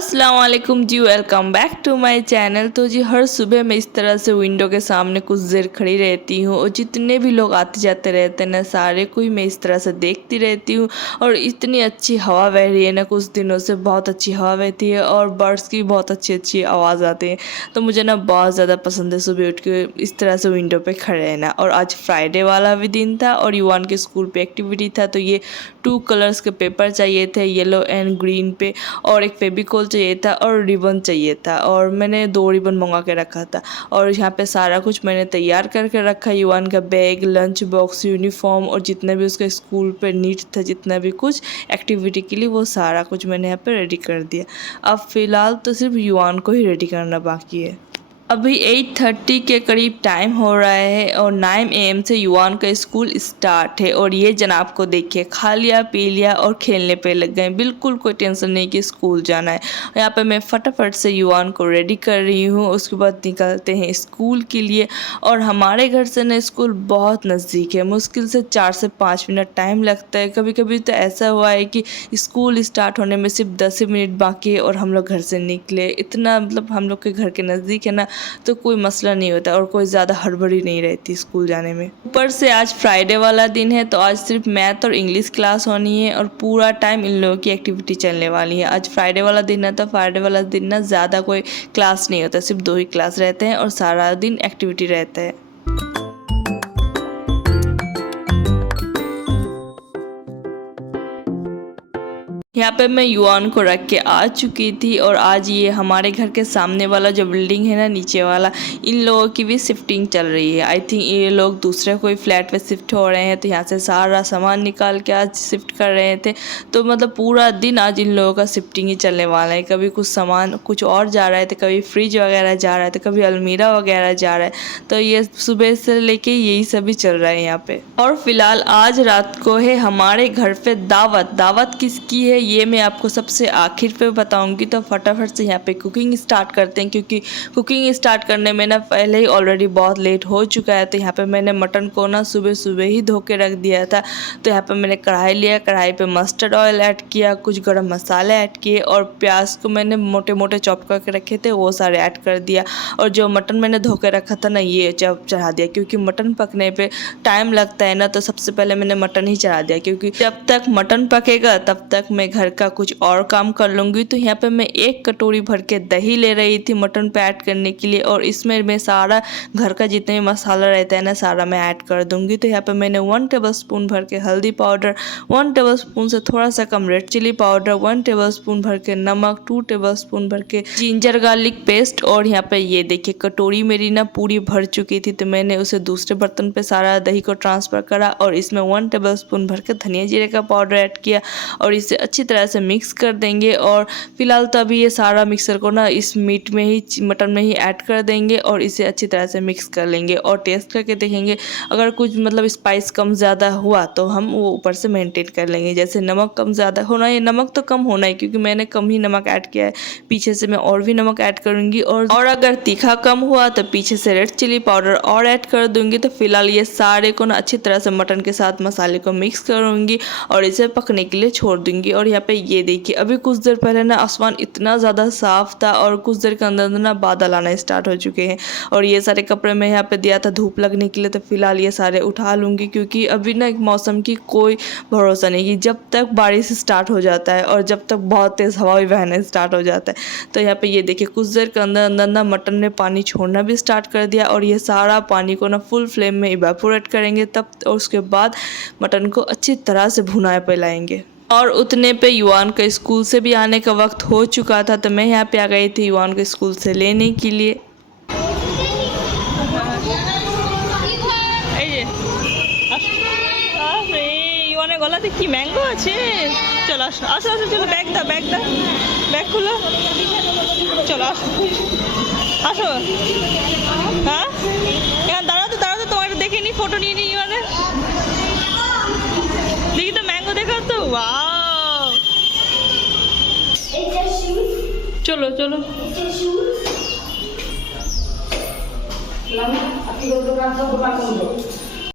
अस्सलाम वालेकुम जी, welcome back to my channel. तो जी हर सुबह मैं इस तरह से विंडो के सामने कुछ देर खड़ी रहती हूँ और जितने भी लोग आते जाते रहते हैं ना, सारे को ही मैं इस तरह से देखती रहती हूँ। और इतनी अच्छी हवा बह रही है ना, कुछ दिनों से बहुत अच्छी हवा बहती है और बर्ड्स की बहुत अच्छी अच्छी आवाज़ आती है। तो मुझे ना बहुत ज़्यादा पसंद है सुबह उठ के इस तरह से विंडो पे खड़े रहना। और आज फ्राइडे वाला भी दिन था और युवान के स्कूल पे एक्टिविटी था, तो ये 2 कलर्स के पेपर चाहिए थे, येलो एंड ग्रीन पे, और एक फेविकोल चाहिए था और रिबन चाहिए था। और मैंने 2 रिबन मंगा के रखा था। और यहाँ पे सारा कुछ मैंने तैयार करके रखा, युवान का बैग, लंच बॉक्स, यूनिफॉर्म और जितना भी उसके स्कूल पे नीड था, जितना भी कुछ एक्टिविटी के लिए, वो सारा कुछ मैंने यहाँ पे रेडी कर दिया। अब फ़िलहाल तो सिर्फ युवान को ही रेडी करना बाकी है। अभी 8:30 के करीब टाइम हो रहा है और 9 AM से युवान का स्कूल स्टार्ट है। और ये जनाब को देखिए, खा लिया पी लिया और खेलने पे लग गए, बिल्कुल कोई टेंशन नहीं कि स्कूल जाना है। यहाँ पे मैं फटाफट से युवान को रेडी कर रही हूँ, उसके बाद निकलते हैं स्कूल के लिए। और हमारे घर से ना स्कूल बहुत नज़दीक है, मुश्किल से 4 से 5 मिनट टाइम लगता है। कभी कभी तो ऐसा हुआ है कि स्कूल स्टार्ट होने में सिर्फ 10 मिनट बाकी है और हम लोग घर से निकले। इतना मतलब हम लोग के घर के नज़दीक है ना, तो कोई मसला नहीं होता और कोई ज़्यादा हड़बड़ी नहीं रहती स्कूल जाने में। ऊपर से आज फ्राइडे वाला दिन है, तो आज सिर्फ मैथ और इंग्लिश क्लास होनी है और पूरा टाइम इन लोगों की एक्टिविटी चलने वाली है। आज फ्राइडे वाला दिन है, तो फ्राइडे वाला दिन ना ज़्यादा कोई क्लास नहीं होता, सिर्फ 2 ही क्लास रहते हैं और सारा दिन एक्टिविटी रहता है। यहाँ पे मैं युवान को रख के आ चुकी थी और आज ये हमारे घर के सामने वाला जो बिल्डिंग है ना, नीचे वाला, इन लोगों की भी शिफ्टिंग चल रही है। आई थिंक ये लोग दूसरे कोई फ्लैट पे शिफ्ट हो रहे हैं, तो यहाँ से सारा सामान निकाल के आज शिफ्ट कर रहे थे। तो मतलब पूरा दिन आज इन लोगों का शिफ्टिंग ही चलने वाला है। कभी कुछ सामान कुछ और जा रहा है, तो कभी फ्रिज वगैरह जा रहा है, तो कभी अलमीरा वगैरह जा रहा है। तो ये सुबह से लेके यही सभी चल रहा है यहाँ पे। और फिलहाल आज रात को है हमारे घर पे दावत। दावत किसकी है ये मैं आपको सबसे आखिर पे बताऊंगी। तो फटाफट से यहाँ पे कुकिंग स्टार्ट करते हैं, क्योंकि कुकिंग स्टार्ट करने में ना पहले ही ऑलरेडी बहुत लेट हो चुका है। तो यहाँ पे मैंने मटन को ना सुबह सुबह ही धो के रख दिया था। तो यहाँ पे मैंने कढ़ाई लिया, कढ़ाई पे मस्टर्ड ऑयल ऐड किया, कुछ गरम मसाले ऐड किए और प्याज को मैंने मोटे मोटे चॉप करके रखे थे वो सारे ऐड कर दिया। और जो मटन मैंने धो के रखा था ना, ये चढ़ा दिया, क्योंकि मटन पकने पे टाइम लगता है ना, तो सबसे पहले मैंने मटन ही चढ़ा दिया, क्योंकि जब तक मटन पकेगा तब तक मैं घर का कुछ और काम कर लूँगी। तो यहाँ पे मैं 1 कटोरी भर के दही ले रही थी मटन पे ऐड करने के लिए, और इसमें मैं सारा घर का जितने भी मसाला रहता है ना, सारा मैं ऐड कर दूँगी। तो यहाँ पे मैंने 1 टेबलस्पून भर के हल्दी पाउडर, 1 टेबलस्पून से थोड़ा सा कम रेड चिली पाउडर, 1 टेबलस्पून भर के नमक, 2 टेबलस्पून भर के जिंजर गार्लिक पेस्ट। और यहाँ पे ये देखिए कटोरी मेरी ना पूरी भर चुकी थी, तो मैंने उसे दूसरे बर्तन पे सारा दही को ट्रांसफ़र करा और इसमें 1 टेबलस्पून भर के धनिया जीरे का पाउडर ऐड किया और इसे अच्छी तरह से मिक्स कर देंगे। और फिलहाल तो अभी ये सारा मिक्सर को ना इस मीट में ही, मटन में ही ऐड कर देंगे और इसे अच्छी तरह से मिक्स कर लेंगे और टेस्ट करके देखेंगे। अगर कुछ मतलब स्पाइस कम ज़्यादा हुआ तो हम वो ऊपर से मेंटेन कर लेंगे। जैसे नमक कम ज़्यादा होना है, नमक तो कम होना है, क्योंकि मैंने कम ही नमक ऐड किया है, पीछे से मैं और भी नमक ऐड करूँगी। और अगर तीखा कम हुआ तो पीछे से रेड चिली पाउडर और ऐड कर दूँगी। तो फिलहाल ये सारे को ना अच्छी तरह से मटन के साथ मसाले को मिक्स करूँगी और इसे पकने के लिए छोड़ दूँगी। और यहाँ पे ये देखिए अभी कुछ देर पहले ना आसमान इतना ज़्यादा साफ था और कुछ देर के अंदर ना बादल आना स्टार्ट हो चुके हैं। और ये सारे कपड़े मैं यहाँ पे दिया था धूप लगने के लिए, तो फिलहाल ये सारे उठा लूँगी, क्योंकि अभी ना मौसम की कोई भरोसा नहीं कि जब तक बारिश स्टार्ट हो जाता है और जब तक बहुत तेज़ हवा भी बहना स्टार्ट हो जाता है। तो यहाँ पे ये देखिए कुछ देर के अंदर अंदर ना मटन ने पानी छोड़ना भी स्टार्ट कर दिया और ये सारा पानी को ना फुल फ्लेम में इवेपोरेट करेंगे तब, और उसके बाद मटन को अच्छी तरह से भुनाए पे लाएंगे। और उतने पे युवान का स्कूल से भी आने का वक्त हो चुका था, तो मैं यहाँ पे आ गई थी युवान को स्कूल से लेने के लिए। গলাতে কি ম্যাঙ্গো আছে? চলো আসো আসো আসো, চলো ব্যাগ দাও ব্যাগ দাও, ব্যাগ খুলো, চলো আসো আসো। হ্যাঁ এখানে দাঁড়াও তো দাঁড়াও তো, তোমার দেখে নি, ফটো নিয়ে নিই। মানে দেখি তো ম্যাঙ্গো দেখা তো, ওয়াও। চলো চলো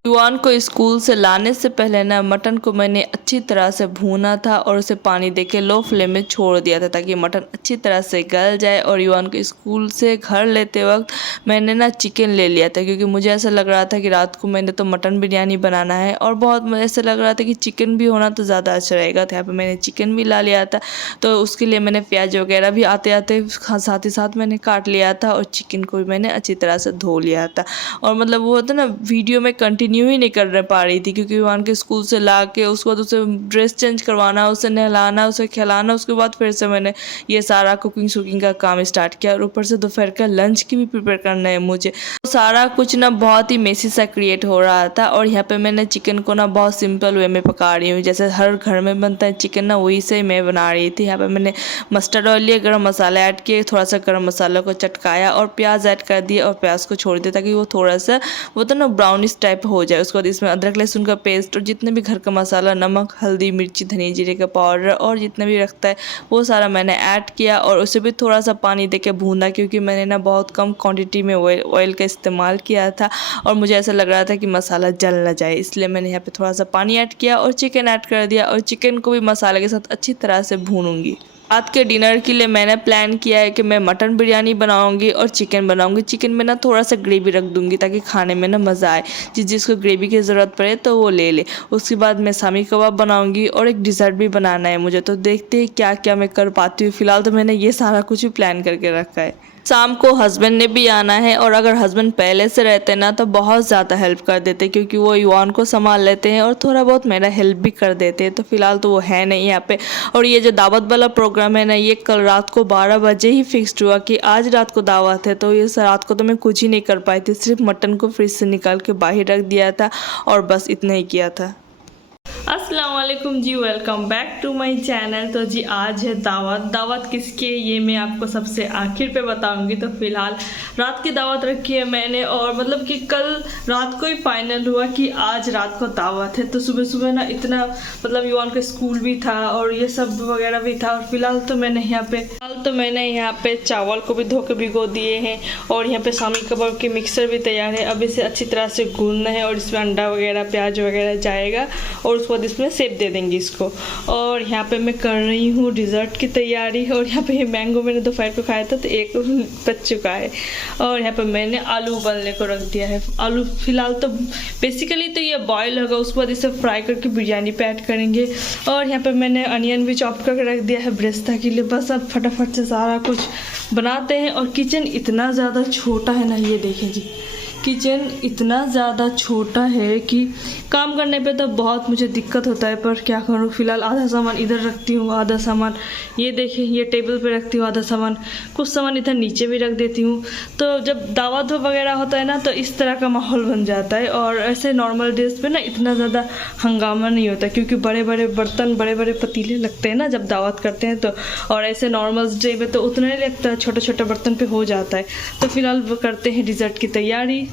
युवान को स्कूल से लाने से पहले ना मटन को मैंने अच्छी तरह से भूना था और उसे पानी देके लो फ्लेम में छोड़ दिया था ताकि मटन अच्छी तरह से गल जाए। और युवान को स्कूल से घर लेते वक्त मैंने ना चिकन ले लिया था क्योंकि मुझे ऐसा लग रहा था कि रात को मैंने तो मटन बिरयानी बनाना है और बहुत ऐसा लग रहा था कि चिकन भी होना तो ज़्यादा अच्छा रहेगा। तो यहाँ पर मैंने चिकन भी ला लिया था, तो उसके लिए मैंने प्याज वगैरह भी आते आते साथ ही साथ मैंने काट लिया था और चिकन को भी मैंने अच्छी तरह से धो लिया था। और मतलब वो होता ना वीडियो में कंटिन्यू ही नहीं कर पा रही थी क्योंकि युवान के स्कूल से ला के उसके बाद उसे ड्रेस चेंज करवाना, उसे नहलाना, उसे खिलाना, उसके बाद फिर से मैंने ये सारा कुकिंग का काम स्टार्ट किया और ऊपर से दोपहर का लंच की भी प्रिपेयर करना है मुझे। तो सारा कुछ ना बहुत ही मेसी सा क्रिएट हो रहा था। और यहाँ पे मैंने चिकन को ना बहुत सिंपल वे में पका रही हूँ, जैसे हर घर में बनता है चिकन ना वही से मैं बना रही थी। यहाँ पे मैंने मस्टर्ड ऑयल लिया, गरम मसाला ऐड किए, थोड़ा सा गरम मसाला को चटकाया और प्याज ऐड कर दिया और प्याज को छोड़ दिया ताकि वो थोड़ा सा वो तो ना ब्राउनिश टाइप हो जाए। उसके बाद इसमें अदरक लहसुन का पेस्ट और जितने भी घर का मसाला, नमक, हल्दी, मिर्ची, धनिया जीरे का पाउडर और जितना भी रखता है वो सारा मैंने ऐड किया और उसे भी थोड़ा सा पानी देके भूना क्योंकि मैंने ना बहुत कम क्वांटिटी में ऑयल का इस्तेमाल किया था और मुझे ऐसा लग रहा था कि मसाला जल ना जाए, इसलिए मैंने यहाँ पे थोड़ा सा पानी ऐड किया और चिकन ऐड कर दिया और चिकन को भी मसाले के साथ अच्छी तरह से भूनूंगी। रात के डिनर के लिए मैंने प्लान किया है कि मैं मटन बिरयानी बनाऊंगी और चिकन बनाऊंगी। चिकन में ना थोड़ा सा ग्रेवी रख दूंगी ताकि खाने में ना मज़ा आए, जिसको ग्रेवी की ज़रूरत पड़े तो वो ले ले। उसके बाद मैं शामी कबाब बनाऊंगी और एक डिज़र्ट भी बनाना है मुझे, तो देखते हैं क्या क्या मैं कर पाती हूँ। फिलहाल तो मैंने ये सारा कुछ भी प्लान करके रखा है। शाम को हस्बैंड ने भी आना है और अगर हस्बैंड पहले से रहते ना तो बहुत ज़्यादा हेल्प कर देते क्योंकि वो युवान को संभाल लेते हैं और थोड़ा बहुत मेरा हेल्प भी कर देते हैं। तो फिलहाल तो वो है नहीं यहाँ पे। और ये जो दावत वाला प्रोग्राम है ना, ये कल रात को 12 बजे ही फिक्स्ड हुआ कि आज रात को दावत है, तो ये रात को तो मैं कुछ ही नहीं कर पाई थी, सिर्फ मटन को फ्रिज से निकाल के बाहर रख दिया था और बस इतना ही किया था। अस्सलाम वालेकुम जी, welcome back to my channel. तो जी आज है दावत किसकी है ये मैं आपको सबसे आखिर पे बताऊंगी। तो फिलहाल रात की दावत रखी है मैंने और मतलब कि कल रात को ही फाइनल हुआ कि आज रात को दावत है। तो सुबह सुबह ना इतना मतलब युवान का स्कूल भी था और ये सब वगैरह भी था। और फिलहाल तो मैंने यहाँ पे चावल को भी धो के भिगो दिए हैं और यहाँ पे शामी कबाब की मिक्सर भी तैयार है। अब इसे अच्छी तरह से गूंदना है और इसमें अंडा वगैरह प्याज वगैरह जाएगा और उसके बाद इसमें सेब दे देंगे इसको। और यहाँ पे मैं कर रही हूँ डिज़र्ट की तैयारी और यहाँ पे ये मैंगो मैंने दोपहर को खाया था तो एक बच चुका है। और यहाँ पे मैंने आलू उबलने को रख दिया है। आलू फिलहाल तो बेसिकली तो ये बॉयल होगा, उसके बाद इसे फ्राई करके बिरयानी पे ऐड करेंगे। और यहाँ पे मैंने अनियन भी चॉप करके रख दिया है ब्रेस्ता के लिए। बस अब फटाफट से सारा कुछ बनाते हैं। और किचन इतना ज़्यादा छोटा है ना, ये देखें जी, किचन इतना ज़्यादा छोटा है कि काम करने पे तो बहुत मुझे दिक्कत होता है, पर क्या करूँ। फिलहाल आधा सामान इधर रखती हूँ, आधा सामान ये देखें ये टेबल पे रखती हूँ, आधा सामान कुछ सामान इधर नीचे भी रख देती हूँ। तो जब दावत वगैरह होता है ना तो इस तरह का माहौल बन जाता है। और ऐसे नॉर्मल डेज पे ना इतना ज़्यादा हंगामा नहीं होता क्योंकि बड़े बड़े बर्तन, बड़े बड़े पतीले लगते हैं ना जब दावत करते हैं तो। और ऐसे नॉर्मल डे पे तो उतना नहीं लगता, छोटे छोटे बर्तन पे हो जाता है। तो फिलहाल करते हैं डिज़र्ट की तैयारी।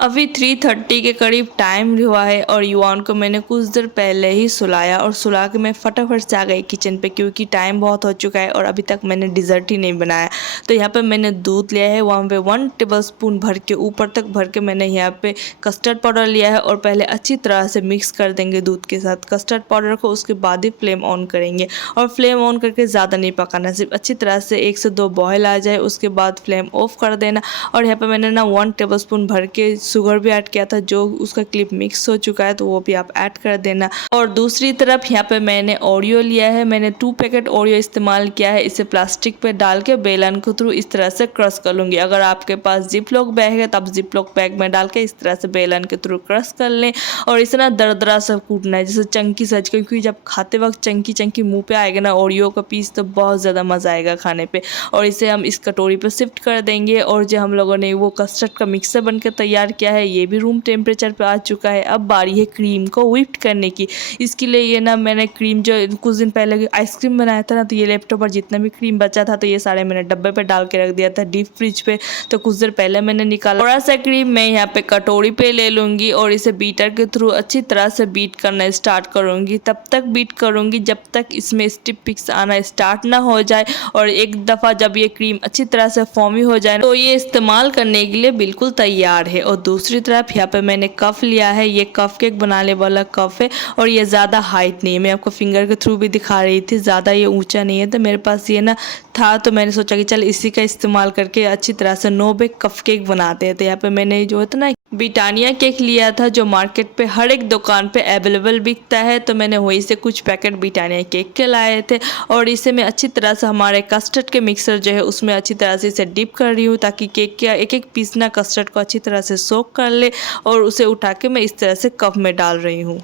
अभी 3:30 के करीब टाइम हुआ है और युवान को मैंने कुछ देर पहले ही सुलाया और सुला के मैं फटाफट से आ गई किचन पे क्योंकि टाइम बहुत हो चुका है और अभी तक मैंने डिज़र्ट ही नहीं बनाया। तो यहाँ पे मैंने दूध लिया है वहाँ पे 1 टेबलस्पून भर के, ऊपर तक भर के मैंने यहाँ पे कस्टर्ड पाउडर लिया है और पहले अच्छी तरह से मिक्स कर देंगे दूध के साथ कस्टर्ड पाउडर को। उसके बाद ही फ्लेम ऑन करेंगे और फ्लेम ऑन करके ज़्यादा नहीं पकाना, सिर्फ अच्छी तरह से 1 से 2 बॉयल आ जाए उसके बाद फ्लेम ऑफ कर देना। और यहाँ पर मैंने ना 1 टेबलस्पून भर के शुगर भी ऐड किया था जो उसका क्लिप मिक्स हो चुका है, तो वो भी आप ऐड कर देना। और दूसरी तरफ यहाँ पे मैंने ओरियो लिया है, मैंने 2 पैकेट ओरियो इस्तेमाल किया है। इसे प्लास्टिक पे डाल के बेलन के थ्रू इस तरह से क्रश कर लूँगी। अगर आपके पास जिप लॉक बैग है तब जिप लॉक बैग में डाल के इस तरह से बेलन के थ्रू क्रश कर लें। और इसे ना दरदरा सा कूटना है जैसे चंकी सच, क्योंकि जब खाते वक्त चंकी चंकी मुँह पे आएगा ना ओरियो का पीस तो बहुत ज़्यादा मज़ा आएगा खाने पर। और इसे हम इस कटोरी पर शिफ्ट कर देंगे। और जो हम लोगों ने वो कस्टर्ड का मिक्सर बन के तैयार किया है ये भी रूम टेम्परेचर पे आ चुका है। अब बारी है क्रीम को व्हिप करने की। इसके लिए ये ना मैंने क्रीम जो कुछ दिन पहले आइसक्रीम बनाया था ना, तो ये लैपटॉप पर जितना भी क्रीम बचा था तो ये सारे मैंने डब्बे पे डाल के रख दिया था डीप फ्रिज पे। तो कुछ देर पहले मैंने निकाला। थोड़ा सा क्रीम मैं यहाँ पे कटोरी पे ले लूँगी और इसे बीटर के थ्रू अच्छी तरह से बीट करना स्टार्ट करूँगी। तब तक बीट करूँगी जब तक इसमें स्टिप पिक्स आना स्टार्ट ना हो जाए। और एक दफ़ा जब ये क्रीम अच्छी तरह से फॉर्मी हो जाए तो ये इस्तेमाल करने के लिए बिल्कुल तैयार है। और दूसरी तरफ यहाँ पे मैंने कप लिया है, ये कप केक बनाने वाला कप है और ये ज़्यादा हाइट नहीं है, मैं आपको फिंगर के थ्रू भी दिखा रही थी, ज़्यादा ये ऊंचा नहीं है। तो मेरे पास ये ना था तो मैंने सोचा कि चल इसी का इस्तेमाल करके अच्छी तरह से 9 बेक कप केक बनाते हैं। तो यहाँ पे मैंने जो होता ना ब्रिटानिया केक लिया था, जो मार्केट पे हर एक दुकान पे अवेलेबल बिकता है, तो मैंने वहीं से कुछ पैकेट ब्रिटानिया केक के लाए थे और इसे मैं अच्छी तरह से हमारे कस्टर्ड के मिक्सर जो है उसमें अच्छी तरह से इसे डिप कर रही हूँ, ताकि केक का एक एक पीस ना कस्टर्ड को अच्छी तरह से सोक कर ले और उसे उठा के मैं इस तरह से कप में डाल रही हूँ।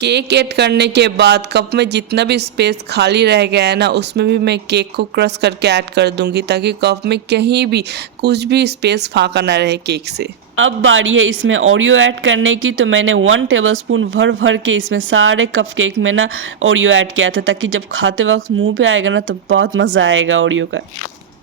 केक ऐड करने के बाद कप में जितना भी स्पेस खाली रह गया है ना, उसमें भी मैं केक को क्रश करके ऐड कर दूंगी, ताकि कप में कहीं भी कुछ भी स्पेस फाका ना रहे केक से। अब बारी है इसमें ओरियो ऐड करने की, तो मैंने 1 टेबलस्पून भर भर के इसमें सारे कप केक में ना ओरियो ऐड किया था, ताकि जब खाते वक्त मुंह पे आएगा ना तो बहुत मज़ा आएगा ओरियो का।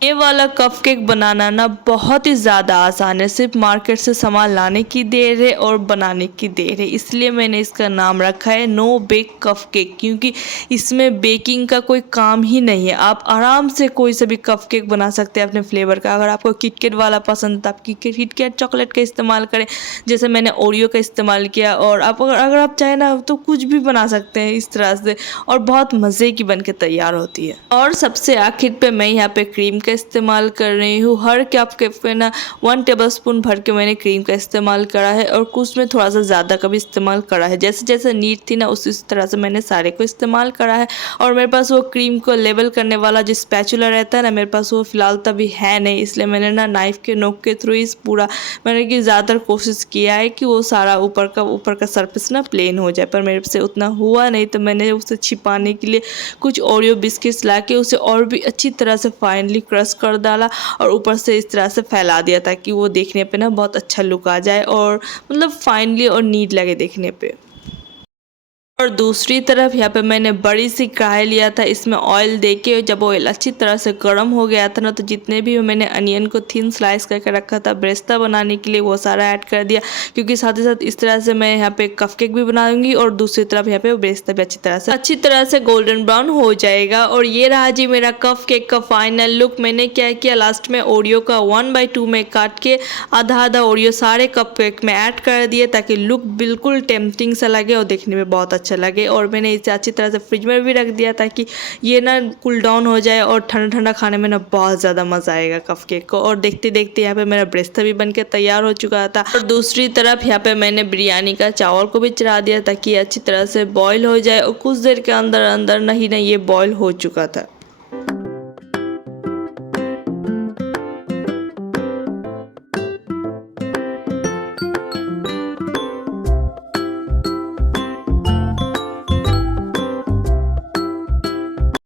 ये वाला कप केक बनाना ना बहुत ही ज़्यादा आसान है, सिर्फ मार्केट से सामान लाने की देर है और बनाने की देर है, इसलिए मैंने इसका नाम रखा है नो बेक कप केक, क्योंकि इसमें बेकिंग का कोई काम ही नहीं है। आप आराम से कोई से भी कप केक बना सकते हैं अपने फ्लेवर का। अगर आपको किटकैट वाला पसंद है तो आप किटकैट चॉकलेट का इस्तेमाल करें, जैसे मैंने ओरियो का इस्तेमाल किया, और आप अगर आप चाहें ना तो कुछ भी बना सकते हैं इस तरह से, और बहुत मज़े की बन के तैयार होती है। और सबसे आखिर पे मैं यहाँ पे क्रीम इस्तेमाल कर रही हूँ। हर कप के पे ना 1 टेबलस्पून भर के मैंने क्रीम का इस्तेमाल करा है, और कुछ में थोड़ा सा ज़्यादा का भी इस्तेमाल करा है। जैसे जैसे नीड थी ना उसी तरह से मैंने सारे को इस्तेमाल करा है। और मेरे पास वो क्रीम को लेवल करने वाला जो स्पैचुला रहता है ना, मेरे पास वो फिलहाल तभी है नहीं, इसलिए मैंने ना नाइफ़ के नोक के थ्रू इस पूरा मैंने कि ज़्यादातर कोशिश किया है कि वो सारा ऊपर का सरफेस ना प्लेन हो जाए, पर मेरे से उतना हुआ नहीं। तो मैंने उसे छिपाने के लिए कुछ ओरियो बिस्किट्स ला के उसे और भी अच्छी तरह से फाइनली क्रश कर डाला और ऊपर से इस तरह से फैला दिया, ताकि वो देखने पे ना बहुत अच्छा लुक आ जाए और मतलब फाइनली और नीट लगे देखने पे। और दूसरी तरफ यहाँ पे मैंने बड़ी सी कढ़ाई लिया था, इसमें ऑयल देके जब ऑयल अच्छी तरह से गर्म हो गया था ना, तो जितने भी मैंने अनियन को थिन स्लाइस करके रखा था ब्रेस्ता बनाने के लिए, वो सारा ऐड कर दिया, क्योंकि साथ ही साथ इस तरह से मैं यहाँ पे कप केक भी बनाऊंगी और दूसरी तरफ यहाँ पे ब्रेस्ता भी अच्छी तरह से गोल्डन ब्राउन हो जाएगा। और ये रहा जी मेरा कप केक का फाइनल लुक। मैंने क्या किया, लास्ट में ओरियो का 1/2 में काट के आधा आधा ओरियो सारे कप केक में ऐड कर दिए, ताकि लुक बिल्कुल टेम्पटिंग सा लगे और देखने में बहुत अच्छा लगे। और मैंने इसे अच्छी तरह से फ्रिज में भी रख दिया, ताकि ये ना कूल डाउन हो जाए और ठंडा ठंडा खाने में ना बहुत ज़्यादा मज़ा आएगा कप केक को। और देखते देखते यहाँ पे मेरा ब्रेस्ता भी बनके तैयार हो चुका था। और दूसरी तरफ यहाँ पे मैंने बिरयानी का चावल को भी चढ़ा दिया, ताकि अच्छी तरह से बॉईल हो जाए, और कुछ देर के अंदर अंदर नहीं ये बॉईल हो चुका था।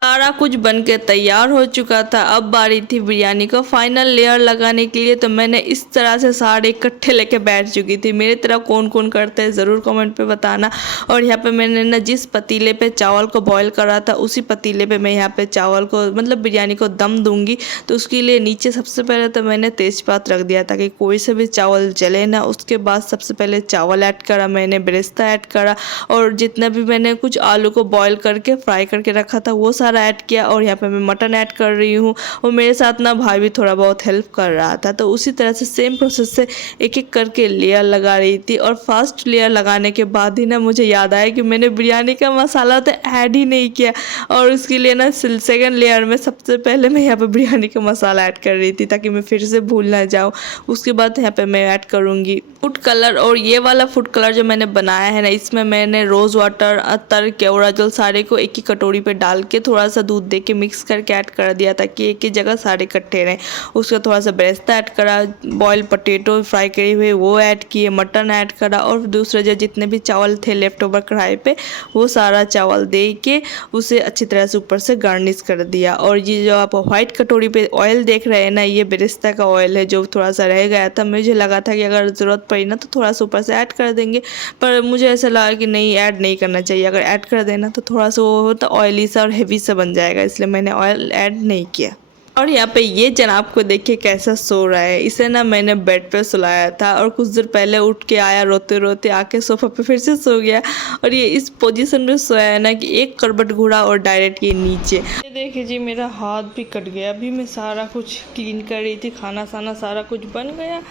सारा कुछ बन के तैयार हो चुका था। अब बारी थी बिरयानी को फाइनल लेयर लगाने के लिए, तो मैंने इस तरह से सारे इकट्ठे लेके बैठ चुकी थी। मेरी तरह कौन कौन करता है ज़रूर कमेंट पे बताना। और यहाँ पे मैंने ना जिस पतीले पे चावल को बॉईल करा था, उसी पतीले पे मैं यहाँ पे चावल को मतलब बिरयानी को दम दूंगी। तो उसके लिए नीचे सबसे पहले तो मैंने तेज़पात रख दिया, ताकि कोई से भी चावल जले ना। उसके बाद सबसे पहले चावल ऐड करा, मैंने ब्रेस्ता ऐड करा, और जितना भी मैंने कुछ आलू को बॉईल करके फ्राई करके रखा था वो सारा ऐड किया। और यहाँ पे मैं मटन ऐड कर रही हूँ, और मेरे साथ ना भाई भी थोड़ा बहुत हेल्प कर रहा था। तो उसी तरह से सेम प्रोसेस से एक एक करके लेयर लगा रही थी। और फर्स्ट लेयर लगाने के बाद ही ना मुझे याद आया कि मैंने बिरयानी का मसाला तो ऐड ही नहीं किया, और उसके लिए ना सेकेंड लेयर में सबसे पहले मैं यहाँ पे बिरयानी का मसाला ऐड कर रही थी, ताकि मैं फिर से भूल ना जाऊँ। उसके बाद यहाँ पे मैं ऐड करूँगी फूड कलर। और ये वाला फूड कलर जो मैंने बनाया है ना, इसमें मैंने रोज़ वाटर, अतर, केवड़ा जल सारे को एक ही कटोरी पे डाल के थोड़ा सा दूध दे के मिक्स करके ऐड कर दिया, ताकि एक ही जगह सारे इकट्ठे रहें। उसका थोड़ा सा ब्रेस्ता ऐड करा, बॉयल पोटैटो फ्राई करे हुए वो ऐड किए, मटन ऐड करा, और दूसरे जो जितने भी चावल थे लेफ्ट ओवर कढ़ाई पे, वो सारा चावल दे के उसे अच्छी तरह से ऊपर से गार्निश कर दिया। और ये जो आप व्हाइट कटोरी पे ऑयल देख रहे हैं ना, ये ब्रेस्ता का ऑयल है, जो थोड़ा सा रह गया था। मुझे लगा था कि अगर ज़रूरत पड़ी ना तो थोड़ा सा ऊपर से ऐड कर देंगे, पर मुझे ऐसा लगा कि नहीं, ऐड नहीं करना चाहिए। अगर ऐड कर देना तो थोड़ा सा वो होता ऑयली सा और हेवी सा बन जाएगा, इसलिए मैंने ऑयल ऐड नहीं किया। और यहाँ पे ये जनाब को देखिए कैसा सो रहा है। इसे ना मैंने बेड पे सुलाया था और कुछ देर पहले उठ के आया रोते रोते, आके सोफा पे फिर से सो गया और ये इस पोजीशन में सोया है ना कि एक करवट घूरा और डायरेक्ट ये नीचे। ये देखिए जी मेरा हाथ भी कट गया। अभी मैं सारा कुछ क्लीन कर रही थी, खाना साना सारा कुछ बन गया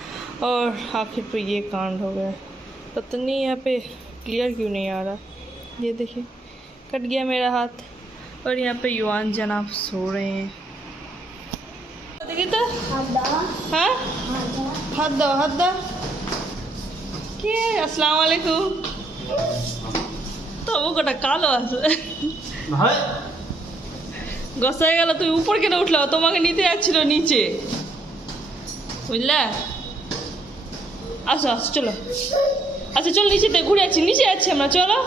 और आखिर पे ये कांड हो गया। पता नहीं यहाँ पे क्लियर क्यों नहीं आ रहा। ये देखिए कट गया मेरा हाथ और यहाँ पे युवान जनाब सो रहे हैं। देखिए तो हाँ हाथ दो के अस्सलाम वालेकुम तो वो गोटा कालो আছে গসাই গেল। তুই উপর কেন উঠলো? তোমাকে নিতে যাচ্ছিল নিচে, বুঝলে? আসো আসো চলো, আচ্ছা চলো নিচেতে ঘুরে যাচ্ছি, নিচে যাচ্ছি আমরা, চলো।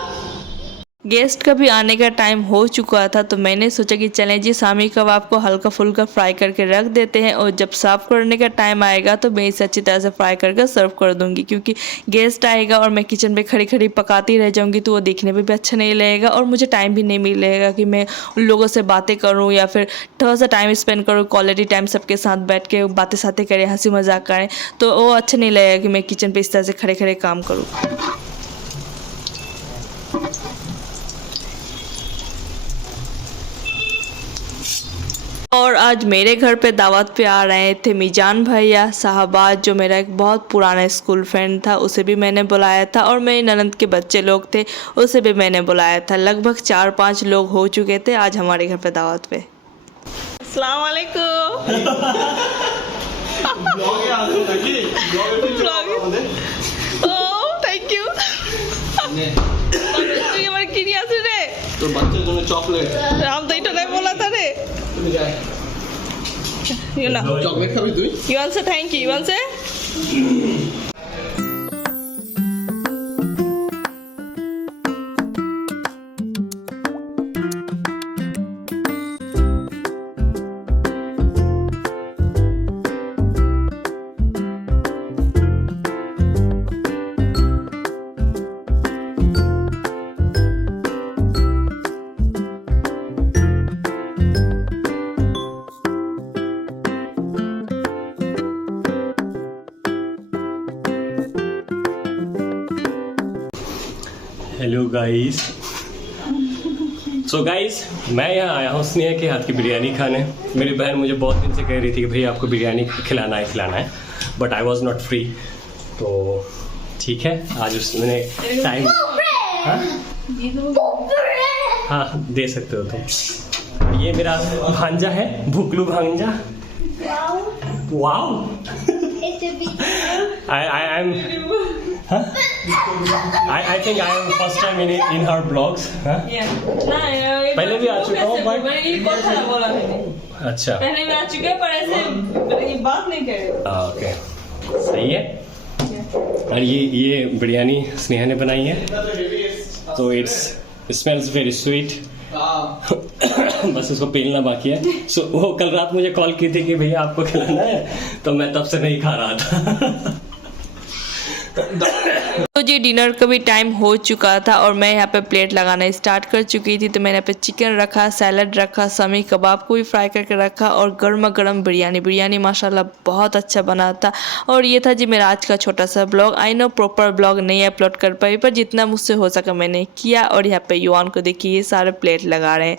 गेस्ट का भी आने का टाइम हो चुका था तो मैंने सोचा कि चलें जी शामी कबाब को हल्का फुल्का फ्राई करके रख देते हैं और जब सर्व करने का टाइम आएगा तो मैं इसे अच्छी तरह से फ्राई करके सर्व कर दूंगी, क्योंकि गेस्ट आएगा और मैं किचन में खड़ी खड़ी पकाती रह जाऊंगी तो वो देखने में भी अच्छा नहीं लगेगा और मुझे टाइम भी नहीं मिलेगा कि मैं उन लोगों से बातें करूँ या फिर थोड़ा सा टाइम स्पेंड करूँ, क्वालिटी टाइम सबके साथ बैठ के बातें सातें करें, हंसी मजाक करें, तो वो अच्छा नहीं लगेगा कि मैं किचन पर इस तरह से खड़े खड़े काम करूँ। और आज मेरे घर पे दावत पे आ रहे थे मीजान भैया साहबाज, जो मेरा एक बहुत पुराना स्कूल फ्रेंड था, उसे भी मैंने बुलाया था और मेरी ननद के बच्चे लोग थे उसे भी मैंने बुलाया था। लगभग 4-5 लोग हो चुके थे आज हमारे घर पे दावत पे। अस्सलाम वालेकुम। Thank you. तो बच्चे को चॉकलेट हम तो इतना नहीं बोला था रे। You know. Chocolate खाबी तुई? You want to say thank you? You want to say? Hello guys. So guys मैं यहाँ आया हूँ स्नेहा के हाथ की बिरयानी खाने। मेरी बहन मुझे बहुत दिन से कह रही थी कि भैया आपको बिरयानी खिलाना है, but I was not free. तो ठीक है आज उसने टाइम हाँ दे सकते हो तुम। ये मेरा भांजा है, भुकलू भांजा। Wow I think I am first time in her blogs. पहले भी आ चुका हूँ बट अच्छा पहले भी आ चुके हैं पर ऐसे ये बात नहीं कर रहे। ओके सही है। और ये बिरयानी स्नेहा ने बनाई है तो इट्स स्मेल्स वेरी स्वीट। बस उसको पेलना बाकी है। सो वो कल रात मुझे कॉल की थी कि भैया आपको खिलाना है, तो मैं तब से नहीं खा रहा था। तो जी डिनर का भी टाइम हो चुका था और मैं यहाँ पे प्लेट लगाना स्टार्ट कर चुकी थी। तो मैंने यहाँ पे चिकन रखा, सैलड रखा, शामी कबाब को भी फ्राई करके रखा और गर्मा गर्म बिरयानी माशाल्लाह बहुत अच्छा बना था। और ये था जी मेरा आज का छोटा सा blog. I know proper blog नहीं अपलोड कर पाई पर जितना मुझसे हो सका मैंने किया। और यहाँ पे युवान को देखिए ये सारे प्लेट लगा रहे हैं।